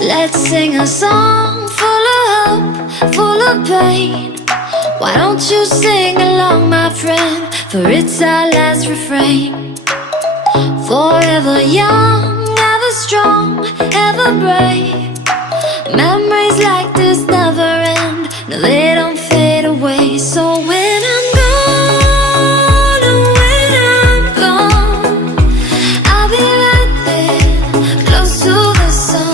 Let's sing a song full of hope, full of pain. Why don't you sing along, my friend? For it's our last refrain. Forever young, ever strong, ever brave. Memories like this never end. No, they don't fade away. So when I'm gone, oh, when I'm gone, I'll be right there, close to the sun.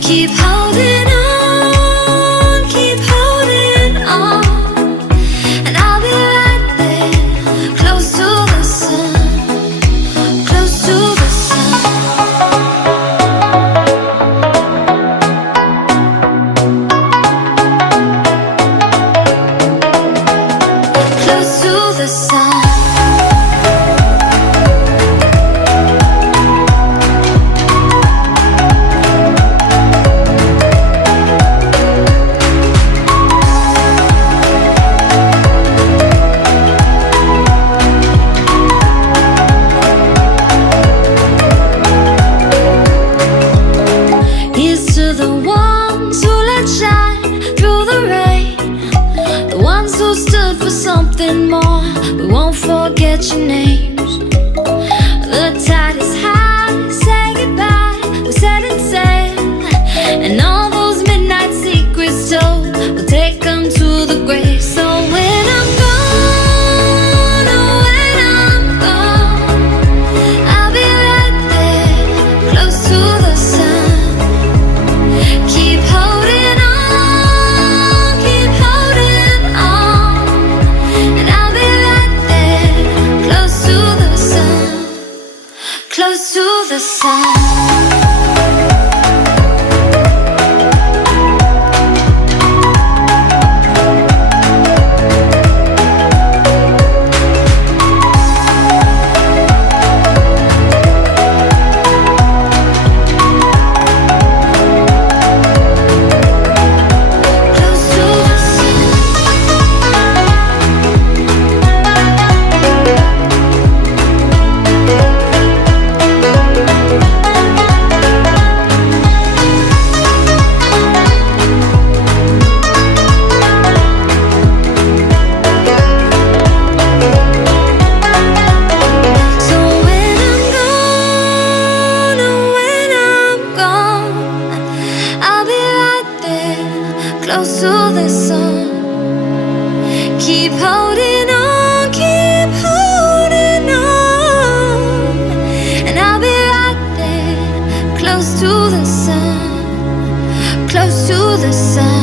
Keep holding on, keep holding on, and I'll be right there, close to the sun, close to the sun. Close to the sun. Here's to the ones who let shine through the rain, the ones who stood for something more. We won't forget your names. The tide is high, say goodbye, we set it sail, and all those midnight secrets told, we'll take them to the grave. So when I'm gone, oh, when I'm gone, I'll be right there, close to the sun. Keep holding on, keep holding on, and I'll be right there, close to the sun, close to the sun. Close to the sun. So when I'm gone, oh, when I'm gone, I'll be right there, close to the sun. Keep holding on, keep holding on, and I'll be right there, close to the sun, close to the sun.